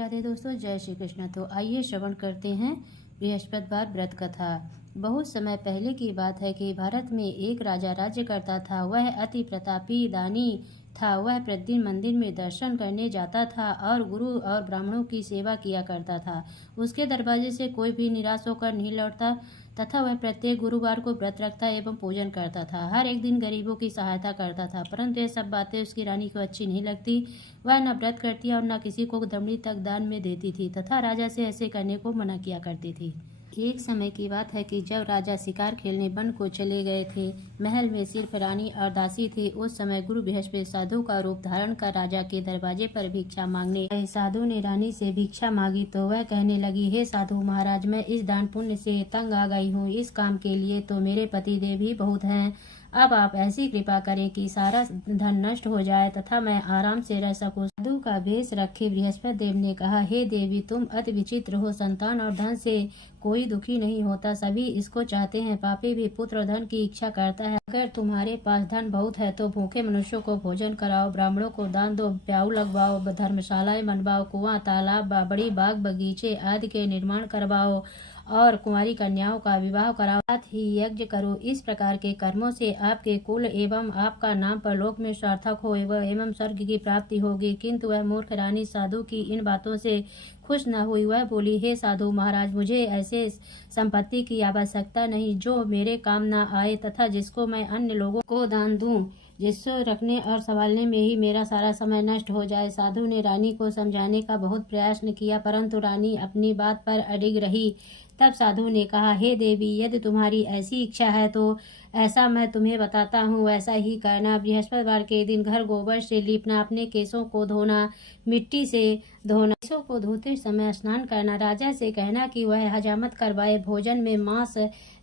राधे दोस्तों, जय श्री कृष्ण। तो आइए श्रवण करते हैं बृहस्पतिवार व्रत कथा। बहुत समय पहले की बात है कि भारत में एक राजा राज्य करता था। वह अति प्रतापी दानी था। वह प्रतिदिन मंदिर में दर्शन करने जाता था और गुरु और ब्राह्मणों की सेवा किया करता था। उसके दरवाजे से कोई भी निराश होकर नहीं लौटता तथा वह प्रत्येक गुरुवार को व्रत रखता एवं पूजन करता था। हर एक दिन गरीबों की सहायता करता था, परंतु ये सब बातें उसकी रानी को अच्छी नहीं लगती। वह न व्रत करती और न किसी को दमड़ी तक दान में देती थी तथा राजा से ऐसे करने को मना किया करती थी। एक समय की बात है कि जब राजा शिकार खेलने वन को चले गए थे, महल में सिर्फ रानी और दासी थी। उस समय गुरु बृहस्पति साधु का रूप धारण कर राजा के दरवाजे पर भिक्षा मांगने गए। साधु ने रानी से भिक्षा मांगी तो वह कहने लगी, हे साधु महाराज, मैं इस दान पुण्य से तंग आ गई हूँ। इस काम के लिए तो मेरे पति देव भी बहुत हैं। अब आप ऐसी कृपा करें कि सारा धन नष्ट हो जाए तथा मैं आराम से रह सकूं। साधु का भेष रखे बृहस्पति देव ने कहा, हे देवी, तुम अति विचित्र हो। संतान और धन से कोई दुखी नहीं होता, सभी इसको चाहते हैं। पापी भी पुत्र और धन की इच्छा करता है। अगर तुम्हारे पास धन बहुत है तो भूखे मनुष्यों को भोजन कराओ, ब्राह्मणों को दान दो, प्याऊ लगवाओ, धर्मशालाएं बनवाओ, कुआं, तालाब, बड़ी बाग बगीचे आदि के निर्माण करवाओ और कुंवारी कन्याओं का विवाह कराओ, साथ ही यज्ञ करो। इस प्रकार के कर्मों से आपके कुल एवं आपका नाम परलोक में सार्थक हो एवं स्वर्ग की प्राप्ति होगी। किंतु वह मूर्ख रानी साधु की इन बातों से खुश न हुई। वह बोली, हे साधु महाराज, मुझे ऐसे संपत्ति की आवश्यकता नहीं जो मेरे काम न आए तथा जिसको मैं अन्य लोगों को दान दूं, जिसको रखने और संभालने में ही मेरा सारा समय नष्ट हो जाए। साधु ने रानी को समझाने का बहुत प्रयास किया, परंतु रानी अपनी बात पर अडिग रही। तब साधु ने कहा, हे देवी, यदि तुम्हारी ऐसी इच्छा है तो ऐसा मैं तुम्हें बताता हूँ, वैसा ही करना। बृहस्पतिवार के दिन घर गोबर से लीपना, अपने केसों को धोना, मिट्टी से धोना, केसों को धोते समय स्नान करना, राजा से कहना कि वह हजामत करवाए, भोजन में मांस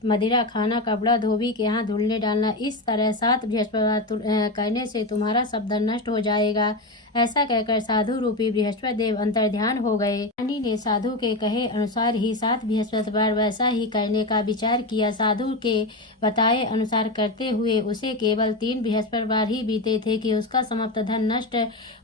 मदिरा खाना, कपड़ा धोबी के यहाँ धुलने डालना। इस तरह 7 बृहस्पतिवार करने से तुम्हारा सब धन नष्ट हो जाएगा। ऐसा कहकर साधु रूपी बृहस्पति देव अंतर्ध्यान हो गए। रानी ने साधु के कहे अनुसार ही 7 बृहस्पतिवार वैसा ही करने का विचार किया। साधु के बताए अनुसार करते हुए उसे केवल 3 बृहस्पतिवार ही बीते थे कि उसका समस्त धन नष्ट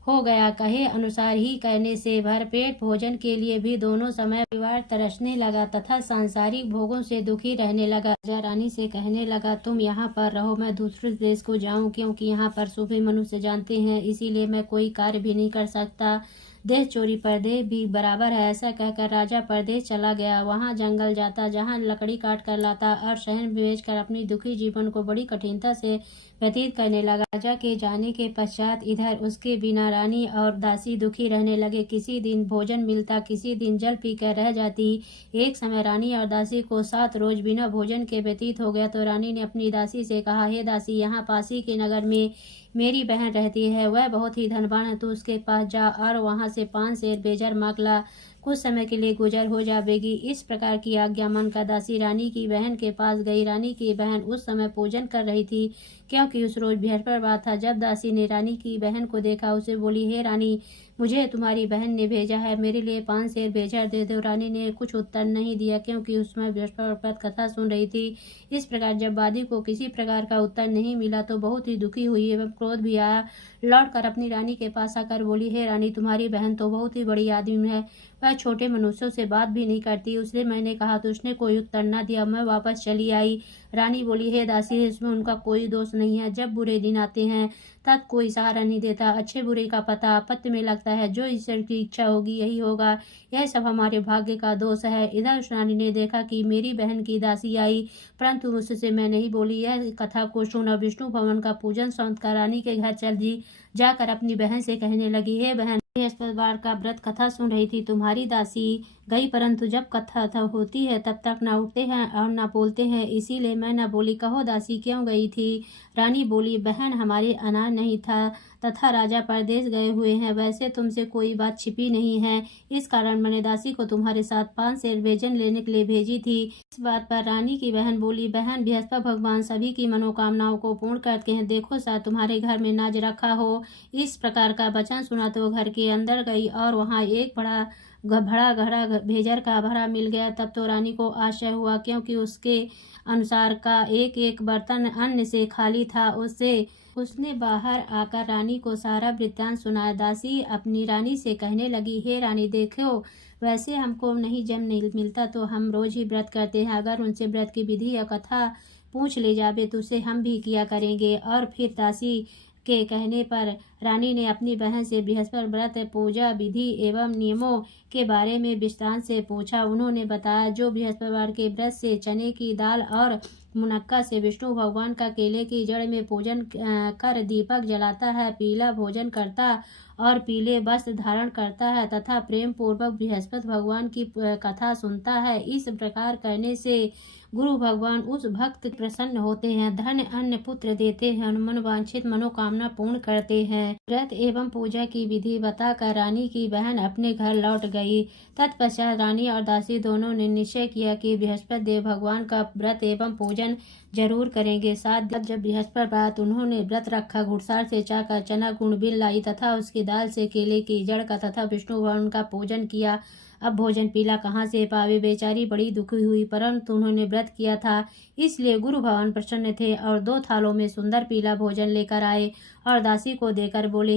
हो गया। कहे अनुसार ही करने से भरपेट भोजन के लिए भी दोनों समय परिवार तरसने लगा तथा सांसारिक भोगों से दुखी रहने लगा। राजा रानी से कहने लगा, तुम यहाँ पर रहो, मैं दूसरे देश को जाऊं, क्योंकि यहाँ पर सभी मनुष्य जानते हैं, इसीलिए मैं कोई कार्य भी नहीं कर सकता। देश चोरी परदेश भी बराबर है। ऐसा कहकर राजा परदेश चला गया। वहाँ जंगल जाता, जहाँ लकड़ी काट कर लाता और शहर बेच कर अपनी दुखी जीवन को बड़ी कठिनता से व्यतीत करने लगा। राजा के जाने के पश्चात इधर उसके बिना रानी और दासी दुखी रहने लगे। किसी दिन भोजन मिलता, किसी दिन जल पी कर रह जाती। एक समय रानी और दासी को 7 रोज बिना भोजन के व्यतीत हो गया तो रानी ने अपनी दासी से कहा, हे दासी, यहाँ पासी के नगर में मेरी बहन रहती है, वह बहुत ही धनवान है। तू उसके पास जा और वहां से 5 सेर बेजर मांग ला, कुछ समय के लिए गुजर हो जाएगी। इस प्रकार की आज्ञा मानकर दासी रानी की बहन के पास गई। रानी की बहन उस समय पूजन कर रही थी, क्योंकि उस रोज बृहस्पतिवार था। जब दासी ने रानी की बहन को देखा, उसे बोली, हे रानी, मुझे तुम्हारी बहन ने भेजा है, मेरे लिए 5 सेर बेजर दे दो। रानी ने कुछ उत्तर नहीं दिया, क्योंकि उसमें बृहस्पतिवार कथा सुन रही थी। इस प्रकार जब वादी को किसी प्रकार का उत्तर नहीं मिला तो बहुत ही दुखी हुई एवं क्रोध भी आया। लौट कर अपनी रानी के पास आकर बोली, हे रानी, तुम्हारी बहन तो बहुत ही बड़ी आदमी है, वह छोटे मनुष्यों से बात भी नहीं करती। उसने मैंने कहा तो उसने कोई उत्तर न दिया, मैं वापस चली आई। रानी बोली, हे दासी, इसमें उनका कोई दोष नहीं है। जब बुरे दिन आते हैं तब कोई सहारा नहीं देता, अच्छे बुरे का पता आपत्ति में लगता है। जो ईश्वर की इच्छा होगी यही होगा, यह सब हमारे भाग्य का दोष है। इधर उस रानी ने देखा कि मेरी बहन की दासी आई, परंतु उससे मैं नहीं बोली। यह कथा को सुन विष्णु भवन का पूजन संत का रानी के घर चल दी। जाकर अपनी बहन से कहने लगी, हे बहन, बृहस्पतिवार का व्रत कथा सुन रही थी, तुम्हारी दासी गई, परंतु जब कथा होती है तब तक न उठते हैं और न बोलते हैं, इसीलिए मैं न बोली। कहो दासी, क्यों गई थी? रानी बोली, बहन, हमारे अनाज नहीं था तथा राजा परदेश गए हुए हैं। वैसे तुमसे कोई बात छिपी नहीं है, इस कारण मैंने दासी को तुम्हारे साथ 5 सेर बेजन लेने के लिए भेजी थी। इस बात पर रानी की बहन बोली, बहन, बृहस्पति भगवान सभी की मनोकामनाओं को पूर्ण करते हैं, देखो शायद तुम्हारे घर में नाज रखा हो। इस प्रकार का वचन सुना तो घर के अंदर गई और वहाँ एक बड़ा घड़ा भेजर का भरा मिल गया। तब तो रानी को आश्चर्य हुआ, क्योंकि उसके अनुसार का एक एक बर्तन अन्न से खाली था। उससे उसने बाहर आकर रानी को सारा वृत्तांत सुनाया। दासी अपनी रानी से कहने लगी, हे रानी, देखो वैसे हमको नहीं जन्म नहीं मिलता तो हम रोज ही व्रत करते हैं। अगर उनसे व्रत की विधि या कथा पूछ ले जावे तो उसे हम भी किया करेंगे। और फिर दासी के कहने पर रानी ने अपनी बहन से बृहस्पति व्रत पूजा विधि एवं नियमों के बारे में विस्तार से पूछा। उन्होंने बताया, जो बृहस्पतिवार के व्रत से चने की दाल और मुनक्का से विष्णु भगवान का केले की जड़ में पूजन कर दीपक जलाता है, पीला भोजन करता और पीले वस्त्र धारण करता है तथा प्रेम पूर्वक बृहस्पति भगवान की कथा सुनता है, इस प्रकार करने से गुरु भगवान उस भक्त प्रसन्न होते हैं, धन अन्न पुत्र देते हैं, मनोवांछित मनोकामना पूर्ण करते हैं। व्रत एवं पूजा की विधि बताकर रानी की बहन अपने घर लौट गई। तत्पश्चात रानी और दासी दोनों ने निश्चय किया कि बृहस्पति देव भगवान का व्रत एवं पूजन जरूर करेंगे। साथ जब बृहस्पति रात उन्होंने व्रत रखा, घुड़सार से चाकर चना गुण बिल लाई तथा उसकी दाल से केले की जड़ का तथा विष्णु भगवान का पूजन किया। अब भोजन पीला कहाँ से पावे, बेचारी बड़ी दुखी हुई, परंतु उन्होंने व्रत किया था इसलिए गुरु भगवान प्रसन्न थे और 2 थालों में सुंदर पीला भोजन लेकर आए और दासी को देकर बोले,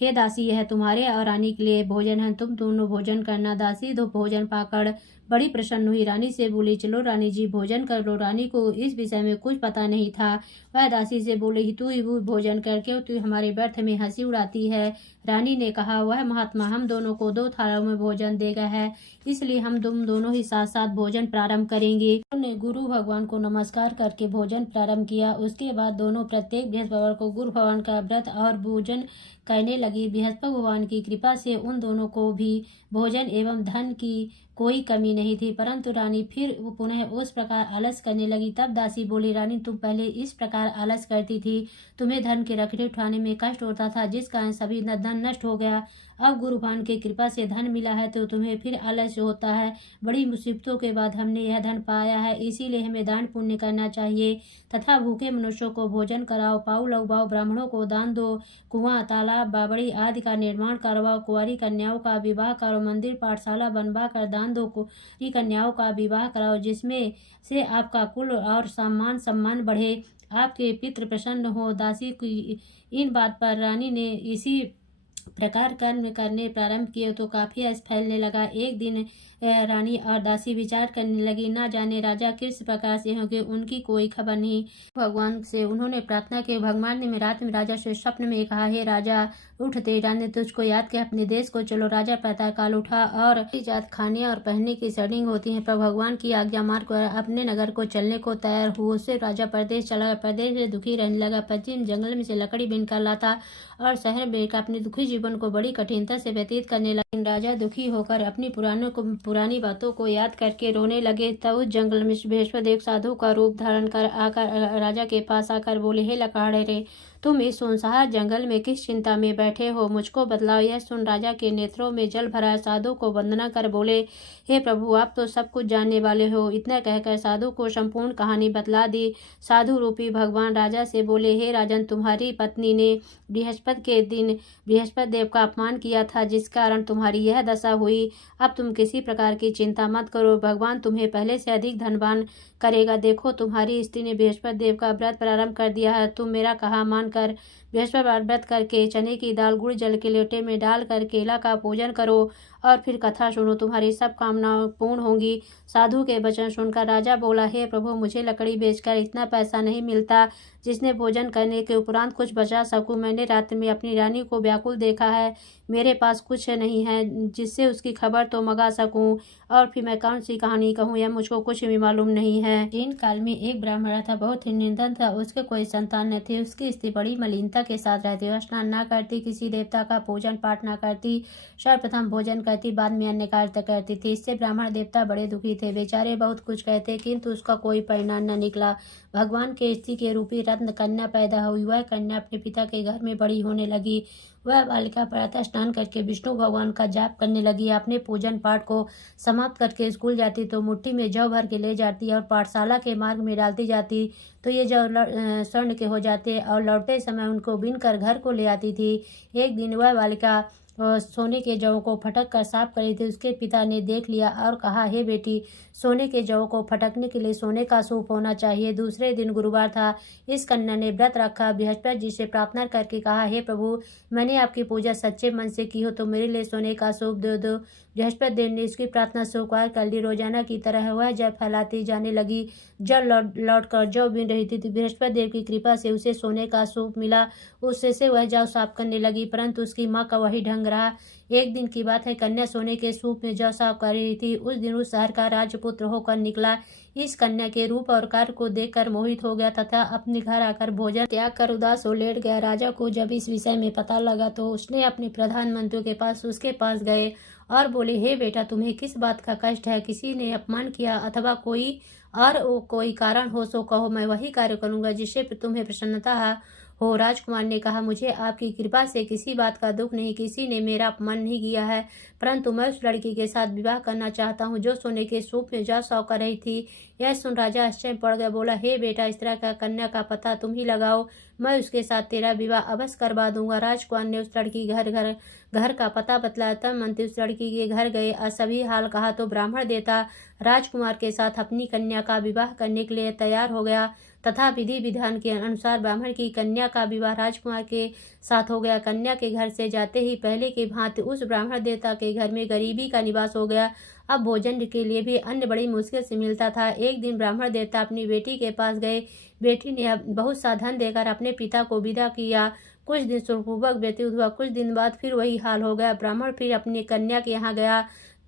हे दासी, यह तुम्हारे और रानी के लिए भोजन है, तुम दोनों भोजन करना। दासी दो भोजन पाकर बड़ी प्रसन्न हुई, रानी से बोली, चलो रानी जी भोजन कर लो। रानी को इस विषय में कुछ पता नहीं था। वह दासी से बोली, तू ही भोजन करके तू हमारे व्यर्थ में हंसी उड़ाती है। रानी ने कहा, वह महात्मा हम दोनों को 2 थालों में भोजन देगा है, इसलिए हम तुम दोनों ही साथ साथ भोजन प्रारंभ करेंगे। उन्होंने गुरु भगवान को नमस्कार करके भोजन प्रारंभ किया। उसके बाद दोनों प्रत्येक बृहस्पतिवार को गुरु भगवान का व्रत और भोजन करने लगी। बृहस्पति भगवान की कृपा से उन दोनों को भी भोजन एवं धन की कोई कमी नहीं थी, परंतु रानी फिर पुनः उस प्रकार आलस करने लगी। तब दासी बोली, रानी तुम पहले इस प्रकार आलस करती थी, तुम्हें धन के रखने उठाने में कष्ट होता था, जिस कारण सभी धन नष्ट हो गया। अब गुरु भगवान की कृपा से धन मिला है तो तुम्हें फिर आलस्य होता है। बड़ी मुसीबतों के बाद हमने यह धन पाया है, इसीलिए हमें दान पुण्य करना चाहिए तथा भूखे मनुष्यों को भोजन कराओ, पाऊ लगवाओ, ब्राह्मणों को दान दो, कुआं तालाब बावड़ी आदि का निर्माण करवाओ, कुंवारी कन्याओं का विवाह करो, मंदिर पाठशाला बनवा कर दान दो, कुंवारी कन्याओं का विवाह कराओ, जिसमें से आपका कुल और सम्मान बढ़े, आपके पितृ प्रसन्न हो। दासी की इन बात पर रानी ने इसी प्रकार कर्म करने प्रारंभ किए तो काफी यश फैलने लगा। एक दिन रानी और दासी विचार करने लगी, ना जाने राजा किस प्रकार से होंगे, उनकी कोई खबर नहीं। भगवान से उन्होंने प्रार्थना की। भगवान ने रात में राजा से स्वप्न में कहा, हे राजा उठते रानी तुझको याद के अपने देश को चलो। राजा प्रातः काल उठा और जात खाने और पहनने की शर्टिंग होती है, पर भगवान की आज्ञा मानकर अपने नगर को चलने को तैयार हुआ। उससे राजा प्रदेश चला, प्रदेश में दुखी रहने लगा। पश्चिम जंगल में से लकड़ी बिनकर लाता और शहर में अपने दुखी जीवन को बड़ी कठिनता से व्यतीत करने लगे। राजा दुखी होकर अपनी पुरानी बातों को याद करके रोने लगे। तब उस जंगल में बृहस्पति एक साधु का रूप धारण कर आकर राजा के पास आकर बोले, हे लकाड़े रे, तुम इस सुनसान जंगल में किस चिंता में बैठे हो, मुझको बतलाओ। यह सुन राजा के नेत्रों में जल भरा। साधु को वंदना कर बोले, हे प्रभु, आप तो सब कुछ जानने वाले हो। इतना कहकर साधु को संपूर्ण कहानी बतला दी। साधु रूपी भगवान राजा से बोले, हे राजन, तुम्हारी पत्नी ने बृहस्पति के दिन बृहस्पति देव का अपमान किया था, जिस कारण तुम्हारी यह दशा हुई। अब तुम किसी प्रकार की चिंता मत करो, भगवान तुम्हें पहले से अधिक धनवान करेगा। देखो, तुम्हारी स्त्री ने बृहस्पति देव का व्रत प्रारंभ कर दिया है। तुम मेरा कहा मानकर बृहस्पतिवार व्रत करके चने की दाल गुड़ जल के लोटे में डालकर केला का पूजन करो और फिर कथा सुनो, तुम्हारी सब कामनाएं पूर्ण होंगी। साधु के वचन सुनकर राजा बोला, हे प्रभु, मुझे लकड़ी बेचकर इतना पैसा नहीं मिलता जिसने भोजन करने के उपरांत कुछ बचा सकूं। मैंने रात में अपनी रानी को व्याकुल देखा है, मेरे पास कुछ नहीं है जिससे उसकी खबर तो मंगा सकूं, और फिर मैं कौन सी कहानी कहूँ, यह मुझको कुछ भी मालूम नहीं है। जीन काल में एक ब्राह्मण था, बहुत ही निर्धन था, उसके कोई संतान न थी। उसकी स्त्री बड़ी मलिनता के साथ रहती, वह स्नान न करती, किसी देवता का पूजन पाठ न करती, सर्वप्रथम भोजन करती, बाद में अन्य कार्य करती थी। इससे ब्राह्मण देवता बड़े दुखी थे, बेचारे बहुत कुछ कहते किंतु उसका कोई परिणाम न निकला। भगवान के स्त्री के रूपी रत्न कन्या पैदा हुई। वह कन्या अपने पिता के घर में बड़ी होने लगी। वह बालिका प्रातः स्नान करके विष्णु भगवान का जाप करने लगी। अपने पूजन पाठ को समाप्त करके स्कूल जाती तो मुट्ठी में जौ भर के ले जाती और पाठशाला के मार्ग में डालती जाती तो ये जौ स्वर्ण के हो जाते और लौटते समय उनको बीन कर घर को ले आती थी। एक दिन वह बालिका सोने के जौ को फटक कर साफ कर रही थी। उसके पिता ने देख लिया और कहा, हे बेटी, सोने के जौ को फटकने के लिए सोने का सूप होना चाहिए। दूसरे दिन गुरुवार था। इस कन्या ने व्रत रखा। बृहस्पति जी से प्रार्थना करके कहा, हे प्रभु, मैंने आपकी पूजा सच्चे मन से की हो तो मेरे लिए सोने का सूप दे दो। बृहस्पति देव ने उसकी प्रार्थना स्वीकार कर ली। रोजाना की तरह वह जल फैलाती जाने लगी। जल लौट कर जौ बीन रही थी। बृहस्पति देव की कृपा से उसे सोने का सूप मिला। उससे से वह जौ साफ करने लगी, परंतु उसकी माँ का वही ढंग रहा। एक दिन की बात है, कन्या सोने के सूप में जौ साफ कर रही थी। उस दिन उस शहर का राजपुत्र होकर निकला। इस कन्या के रूप और कार्य को देखकर मोहित हो गया तथा अपने घर आकर भोजन त्याग कर उदास हो लेट गया। राजा को जब इस विषय में पता लगा तो उसने अपने प्रधानमंत्री के पास उसके पास गए और बोले, हे बेटा, तुम्हें किस बात का कष्ट है? किसी ने अपमान किया अथवा कोई कारण हो सो कहो, मैं वही कार्य करूंगा जिससे तुम्हें प्रसन्नता हो। राजकुमार ने कहा, मुझे आपकी कृपा से किसी बात का दुख नहीं, किसी ने मेरा अपमान नहीं किया है, परंतु मैं उस लड़की के साथ विवाह करना चाहता हूँ जो सोने के सूप में जौ साफ कर रही थी। यह सुन राजा आश्चर्य पड़ गया। बोला, हे बेटा, इस तरह का कन्या का पता तुम ही लगाओ, मैं उसके साथ तेरा विवाह अवश्य करवा दूंगा। राजकुमार ने उस लड़की घर का पता बतलाया। तब मंत्री उस लड़की के घर गए और सभी हाल कहा तो ब्राह्मण देवता राजकुमार के साथ अपनी कन्या का विवाह करने के लिए तैयार हो गया तथा विधि विधान के अनुसार ब्राह्मण की कन्या का विवाह राजकुमार के साथ हो गया। कन्या के घर से जाते ही पहले की भांति उस ब्राह्मण देवता के घर में गरीबी का निवास हो गया। अब भोजन के लिए भी अन्न बड़ी मुश्किल से मिलता था। एक दिन ब्राह्मण देवता अपनी बेटी के पास गए। बेटी ने बहुत सा धन देकर अपने पिता को विदा किया। कुछ दिन सुखपूर्वक व्यतीत हुआ। कुछ दिन बाद फिर वही हाल हो गया। ब्राह्मण फिर अपनी कन्या के यहाँ गया।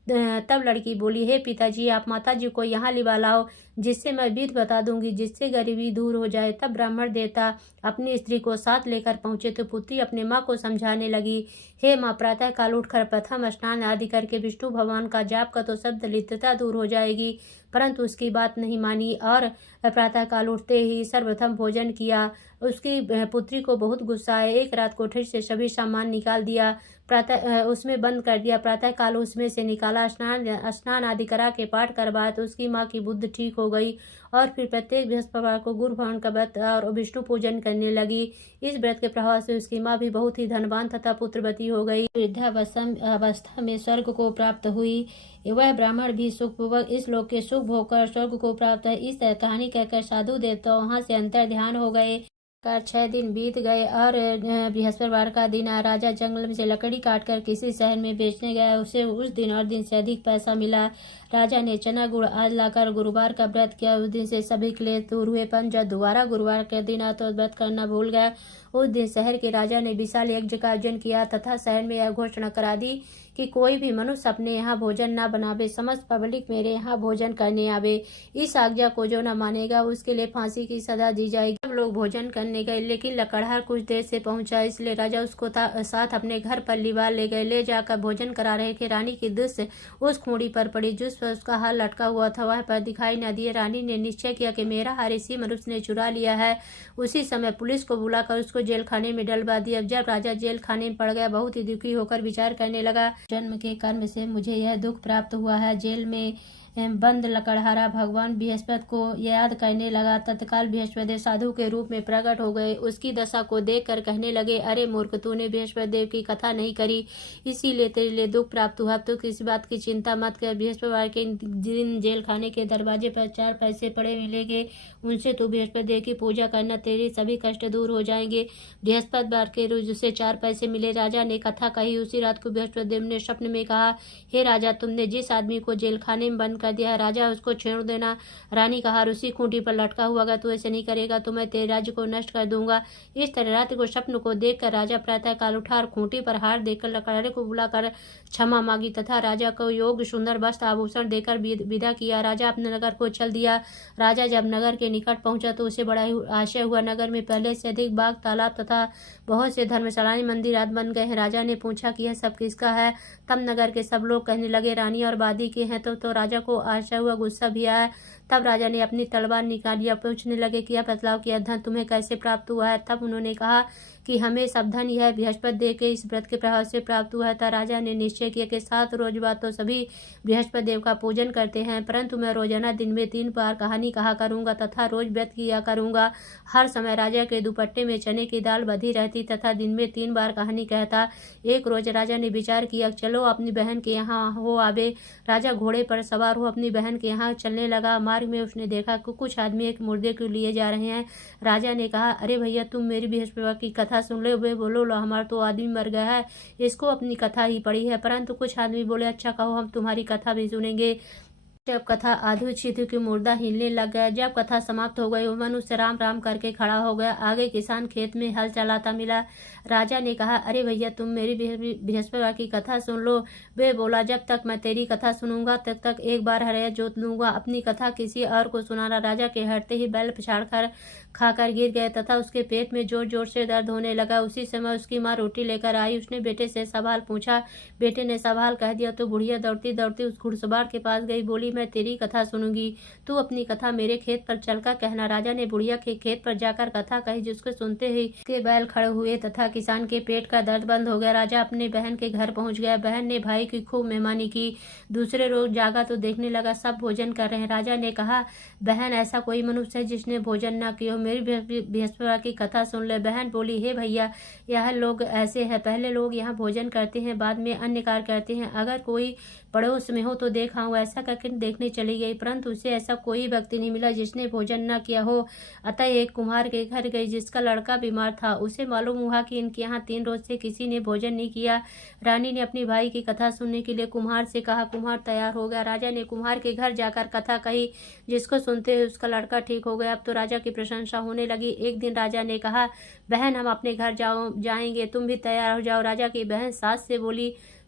तब लड़की बोली, हे पिताजी, आप माताजी को यहाँ लिवा लाओ, जिससे मैं विधि बता दूंगी, जिससे गरीबी दूर हो जाए। तब ब्राह्मण देवता अपनी स्त्री को साथ लेकर पहुंचे तो पुत्री अपने माँ को समझाने लगी, हे माँ, प्रातः काल उठकर प्रथम स्नान आदि करके विष्णु भगवान का जाप कर तो सब दरिद्रता दूर हो जाएगी। परंतु उसकी बात नहीं मानी और प्रातः काल उठते ही सर्वप्रथम भोजन किया। उसकी पुत्री को बहुत गुस्सा आया। एक रात कोठरी से सभी सामान निकाल दिया, प्रातः उसमें बंद कर दिया। प्रातः काल उसमें से निकाला, स्नान आदि करा के पाठ करवाया तो उसकी माँ की बुद्धि ठीक हो गई और फिर प्रत्येक बृहस्पतिवार को गुरु भवन का व्रत और विष्णु पूजन करने लगी। इस व्रत के प्रभाव से उसकी माँ भी बहुत ही धनवान तथा पुत्रवती हो गई। वृद्धावस्था में स्वर्ग को प्राप्त हुई। वह ब्राह्मण भी सुखपूर्वक इस लोक के सुख भोग कर स्वर्ग को प्राप्त है। इस कहानी कहकर साधु देवता वहां से अंतर ध्यान हो गए। 6 दिन बीत गए और बृहस्पतिवार का दिन आया। राजा जंगल से लकड़ी काटकर किसी शहर में बेचने गया। उसे उस दिन और दिन से अधिक पैसा मिला। राजा ने चना गुड़ आज लाकर गुरुवार का व्रत किया। उस दिन से सभी क्लेश दूर हुए, पर जब दोबारा गुरुवार के दिन आया तो व्रत करना भूल गया। उस दिन शहर के राजा ने विशाल यज्ञ का आयोजन किया तथा शहर में यह घोषणा करा दी कि कोई भी मनुष्य अपने यहाँ भोजन न बनावे, समस्त पब्लिक मेरे यहाँ भोजन करने आवे। इस आज्ञा को जो न मानेगा उसके लिए फांसी की सजा दी जाएगी। सब लोग भोजन करने गए, लेकिन लकड़हार कुछ देर से पहुंचा, इसलिए राजा उसको साथ अपने घर पर लिवा ले गए। ले जाकर भोजन करा रहे थे। रानी की दृष्टि उस खूंटी पर पड़ी जिस पर उसका हार लटका हुआ था। वह पर दिखाई न दिए। रानी ने निश्चय किया कि मेरा हार इसी मनुष्य ने चुरा लिया है। उसी समय पुलिस को बुलाकर उसको जेल खाने में डलवा दिया। जब राजा जेल खाने में पड़ गया, बहुत ही दुखी होकर विचार करने लगा, जन्म के कर्म से मुझे यह दुख प्राप्त हुआ है। जेल में बंद लकड़हारा भगवान बृहस्पति को याद करने लगा। तत्काल बृहस्पति साधु के रूप में प्रकट हो गए। उसकी दशा को देखकर कहने लगे, अरे मूर्ख, तूने बृहस्पति देव की कथा नहीं करी, इसीलिए तेरे लिए दुख प्राप्त हुआ। तो किसी बात की चिंता मत कर। बृहस्पतिवार के दिन जेल खाने के दरवाजे पर 4 पैसे पड़े मिलेंगे, उनसे तू बृहस्पति देव की पूजा करना, तेरे सभी कष्ट दूर हो जाएंगे। बृहस्पतिवार के रोज उसे 4 पैसे मिले। राजा ने कथा कही। उसी रात को बृहस्पति देव ने स्वप्न में कहा, हे राजा, तुमने जिस आदमी को जेल खाने में बंद कर दिया, राजा उसको छेड़ देना। रानी का हार उसी खूंटी पर लटका हुआ है, तू ऐसे नहीं करेगा तो मैं तेरे राज्य को नष्ट कर दूंगा। इस तरह रात को स्वप्न को देखकर राजा प्रातः काल उठा और खूंटी पर हार देकर लकड़हारे को बुलाकर क्षमा मांगी तथा राजा को योग्य सुंदर वस्त्र आभूषण देकर विदा किया। राजा अपने नगर को चल दिया। राजा जब नगर के निकट पहुंचा तो उसे बड़ा आश्चर्य हुआ। नगर में पहले से अधिक बाग, तालाब तथा बहुत से धर्मशालाएं, मंदिर आदि बन गए हैं। राजा ने पूछा कि यह सब किसका है? तब नगर के सब लोग कहने लगे, रानी और वादी के हैं। तो राजा को आशा हुआ, गुस्सा भी आया। तब राजा ने अपनी तलवार निकाली और पूछने लगे कि यह बतलाओ कि यह धन तुम्हें कैसे प्राप्त हुआ है। तब उन्होंने कहा कि हमें सब धन यह बृहस्पति देव के इस व्रत के प्रभाव से प्राप्त हुआ है। तब राजा ने निश्चय किया कि 7 रोज बाद तो सभी बृहस्पति देव का पूजन करते हैं, परंतु मैं रोजाना दिन में 3 बार कहानी कहा करूंगा तथा रोज व्रत किया करूंगा। हर समय राजा के दुपट्टे में चने की दाल बधी रहती तथा दिन में 3 बार कहानी कहता। एक रोज राजा ने विचार किया, चलो अपनी बहन के यहाँ हो आवे। राजा घोड़े पर सवार हो अपनी बहन के यहाँ चलने लगा। मार्ग में उसने देखा कि कुछ आदमी एक मुर्दे को लिए जा रहे हैं। राजा ने कहा, अरे भैया, तुम मेरी बृहस्पति की कथा सुन ले। वे बोलो, लो हमारा तो आदमी मर गया है, इसको अपनी कथा ही पड़ी है। परंतु कुछ आदमी बोले, अच्छा कहो, हम तुम्हारी कथा भी सुनेंगे। जब कथा आधी छिद्र की मुर्दा हिलने लग गया। जब कथा समाप्त हो गई, वो मनुष्य राम राम करके खड़ा हो गया। आगे किसान खेत में हल चलाता मिला। राजा ने कहा, अरे भैया, तुम मेरी बृहस्पति की कथा सुन लो। वे बोला, जब तक मैं तेरी कथा सुनूंगा तब तक एक बार हरया जोत लूंगा। अपनी कथा किसी और को सुनाना। राजा के हटते ही बैल पछाड़ कर खाकर गिर गए तथा उसके पेट में जोर जोर से दर्द होने लगा। उसी समय उसकी माँ रोटी लेकर आई। उसने बेटे से सवाल पूछा। बेटे ने सवाल कह दिया तो बुढ़िया दौड़ती दौड़ती उस घुड़सवार के पास गई। बोली, मैं तेरी कथा सुनूंगी, तू अपनी कथा मेरे खेत पर चलकर कहना। राजा ने बुढ़िया के खेत पर जाकर कथा कही, जिसको सुनते ही के बैल खड़े हुए तथा किसान के पेट का दर्द बंद हो गया। राजा अपने बहन के घर पहुंच गया। बहन ने भाई की खूब मेहमानी की। दूसरे रोज जागा तो देखने लगा सब भोजन कर रहे हैं। राजा ने कहा, बहन, ऐसा कोई मनुष्य है जिसने भोजन न किया हो, मेरी बृहस्पति की कथा सुन ले। बहन बोली, हे भैया, यह लोग ऐसे हैं, पहले लोग यहाँ भोजन करते हैं, बाद में अन्य कार्य करते हैं। अगर कोई पड़ोस में हो तो देखा हूँ। ऐसा करके देखने चली गई, परंतु उसे ऐसा कोई व्यक्ति नहीं मिला जिसने भोजन न किया हो। अतः एक कुम्हार के घर गई जिसका लड़का बीमार था। उसे मालूम हुआ कि इनके यहाँ 3 रोज से किसी ने भोजन नहीं किया। रानी ने अपनी भाई की कथा सुनने के लिए कुम्हार से कहा। कुम्हार तैयार हो गया। राजा ने कुम्हार के घर जाकर कथा कही, जिसको सुनते हुए उसका लड़का ठीक हो गया। अब तो राजा की प्रशंसा होने लगी। एक दिन राजा ने कहा, बहन, हम अपने घर जाएंगे, तुम भी तैयार हो जाओ। राजा की बहन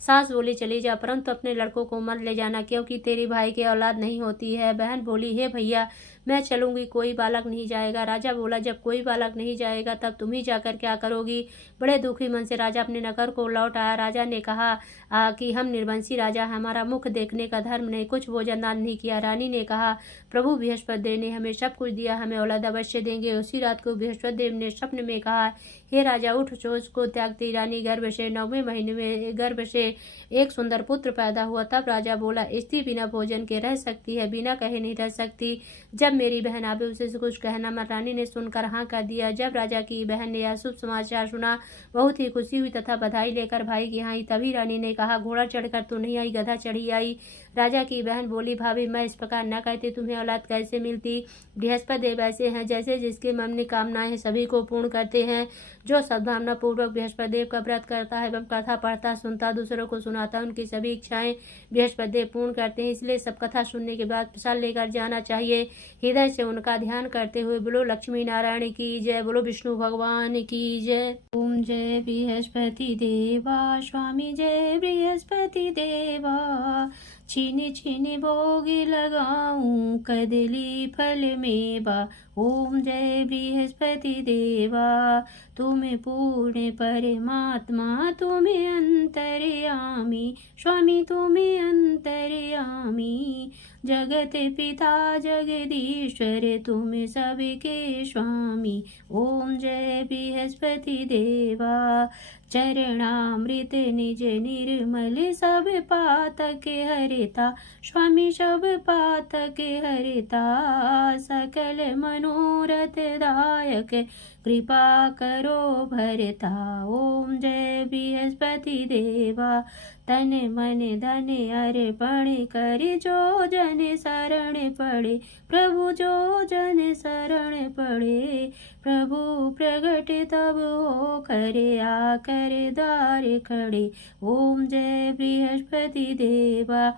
सास बोली, चली जा, परंतु अपने लड़कों को मत ले जाना, क्योंकि तेरी भाई की औलाद नहीं होती है। बहन बोली, हे भैया, मैं चलूंगी, कोई बालक नहीं जाएगा। राजा बोला, जब कोई बालक नहीं जाएगा तब तुम ही जाकर क्या करोगी। बड़े दुखी मन से राजा अपने नगर को लौट आया। राजा ने कहा कि हम निर्वंशी राजा, हमारा मुख देखने का धर्म नहीं, कुछ भोजन दान नहीं किया। रानी ने कहा, प्रभु बृहस्पति देव ने हमें सब कुछ दिया, हमें औलाद अवश्य देंगे। उसी रात को बृहस्पति देव ने स्वप्न में कहा, हे राजा, उठ, सोच को त्यागती रानी गर्भ से 9वें महीने में गर्भ से एक सुंदर पुत्र पैदा हुआ। तब राजा बोला, स्त्री बिना भोजन के रह सकती है, बिना कहे नहीं रह सकती। जब मेरी बहन आवे उसे कुछ कहना मत। रानी ने सुनकर हाँ कर दिया। जब राजा की बहन ने यह शुभ समाचार सुना, बहुत ही खुशी हुई तथा बधाई लेकर भाई की यहाँ आई। तभी रानी ने कहा, घोड़ा चढ़कर तू नहीं आई, गधा चढ़ी आई। राजा की बहन बोली, भाभी, मैं इस प्रकार न कहती, तुम्हें औलाद कैसे मिलती। बृहस्पति देव ऐसे हैं जैसे जिसके मन में कामनाएं सभी को पूर्ण करते हैं। जो सद्भावना पूर्वक बृहस्पति देव का व्रत करता है एवं कथा पढ़ता, सुनता, दूसरों को सुनाता, उनकी सभी इच्छाएं बृहस्पति देव पूर्ण करते हैं। इसलिए सब कथा सुनने के बाद प्रसाद लेकर जाना चाहिए। हृदय से उनका ध्यान करते हुए बोलो लक्ष्मी नारायण की जय, बोलो विष्णु भगवान की जय। ओम जय बृहस्पति देवा, स्वामी जय बृहस्पति देवा। छीनी छीनी भोग लगाऊं, कदली फल मेवा। ओम जय बृहस्पति देवा, तुम्हें पूर्ण परमात्मा, तुम्हें अंतर्यामी, स्वामी तुम्हें अंतर्यामी। जगत पिता जगदीश्वर, तुम सबके स्वामी। ओम जय बृहस्पति देवा। चरणामृत निज निर्मल, सब पातक हरिता, स्वामी सब पातक हरिता। सकल मनोरथ दायक, कृपा करो भरता। ओम जय बृहस्पति देवा। तन मन धन अर्पण कर, जो जन शरण पड़े, प्रभु जो जन शरण पड़े। प्रभु प्रगट तब हो करे, आकर द्वार खड़े। ओम जय बृहस्पति देवा।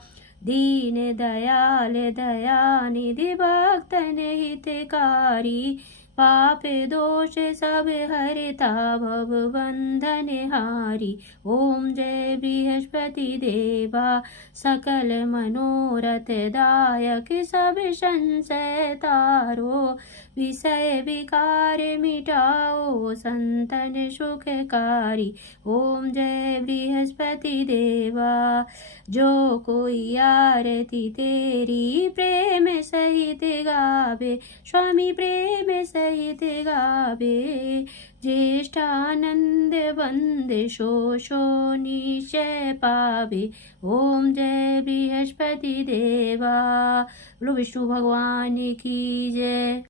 दीन दयाल दयानिधि, भक्तन हितकारी, पाप दोष सब हरता भव बंधन हारी। ओम जय बृहस्पति देवा सकल मनोरथ दायक सब संशय तारो। विषय विकार मिटाओ संतन सुखकारी। ओम जय बृहस्पति देवा जो कोई आरती तेरी प्रेम सहित गावे स्वामी प्रेम सहित गावे। ज्येष्ठानंद बंद शोषो निश्चय पावे। ओम जय बृहस्पति देवा। बोलो विष्णु भगवान की जय।